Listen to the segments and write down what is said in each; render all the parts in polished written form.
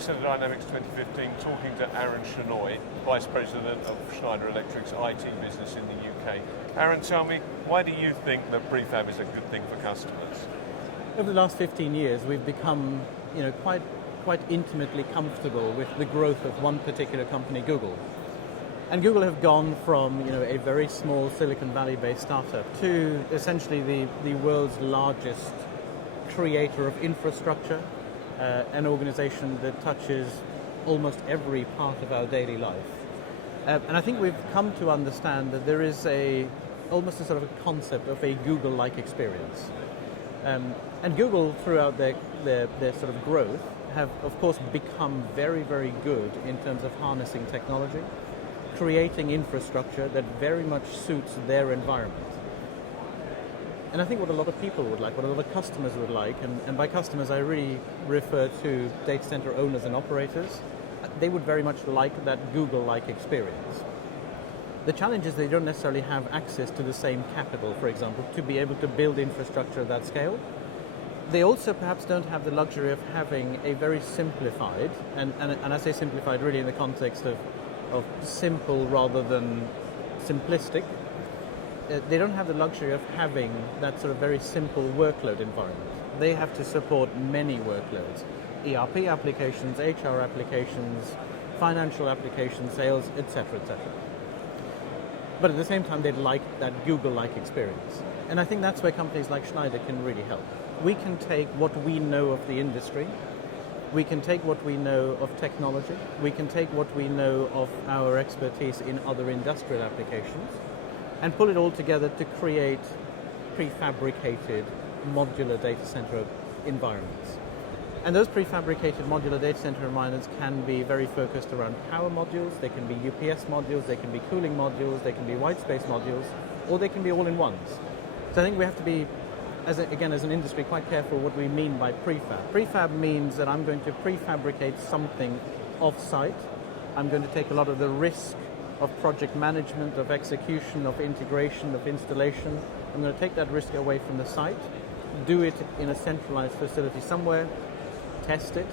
Center Dynamics 2015 talking to Arun Shenoy, Vice President of Schneider Electric's IT business in the UK. Arun, tell me, why do you think that prefab is a good thing for customers? Over the last 15 years, we've become quite intimately comfortable with the growth of one particular company, Google. And Google have gone from a very small Silicon Valley-based startup to essentially the world's largest creator of infrastructure, an organization that touches almost every part of our daily life. And I think we've come to understand that there is almost a sort of a concept of a Google-like experience. And Google, throughout their sort of growth, have of course become very, very good in terms of harnessing technology, creating infrastructure that very much suits their environment. And I think what a lot of people would like, what a lot of customers would like, and by customers I really refer to data center owners and operators, they would very much like that Google-like experience. The challenge is they don't necessarily have access to the same capital, for example, to be able to build infrastructure at that scale. They also perhaps don't have the luxury of having a very simplified, and I say simplified really in the context of simple rather than simplistic. They don't have the luxury of having that sort of very simple workload environment. They have to support many workloads, ERP applications, HR applications, financial applications, sales, etc., etc. But at the same time, they'd like that Google-like experience. And I think that's where companies like Schneider can really help. We can take what we know of the industry, we can take what we know of technology, we can take what we know of our expertise in other industrial applications, and pull it all together to create prefabricated modular data center environments. And those prefabricated modular data center environments can be very focused around power modules, they can be UPS modules, they can be cooling modules, they can be white space modules, or they can be all-in-ones. So I think we have to be, as an industry, quite careful what we mean by prefab. Prefab means that I'm going to prefabricate something off-site. I'm going to take a lot of the risk of project management, of execution, of integration, of installation. I'm going to take that risk away from the site, do it in a centralized facility somewhere, test it,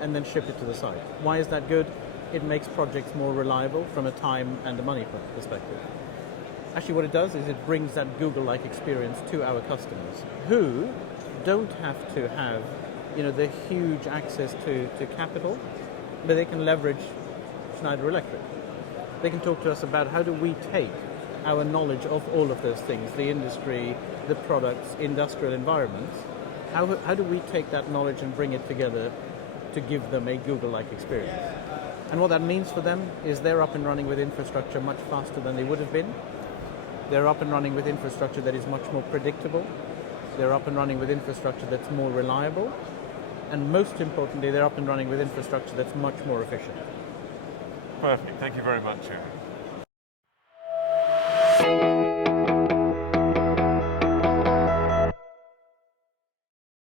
and then ship it to the site. Why is that good? It makes projects more reliable from a time and a money perspective. Actually, what it does is it brings that Google-like experience to our customers who don't have to have the huge access to capital, but they can leverage Schneider Electric. They can talk to us about how do we take our knowledge of all of those things, the industry, the products, industrial environments, how do we take that knowledge and bring it together to give them a Google-like experience? And what that means for them is they're up and running with infrastructure much faster than they would have been. They're up and running with infrastructure that is much more predictable. They're up and running with infrastructure that's more reliable. And most importantly, they're up and running with infrastructure that's much more efficient. Perfect. Thank you very much, Arun.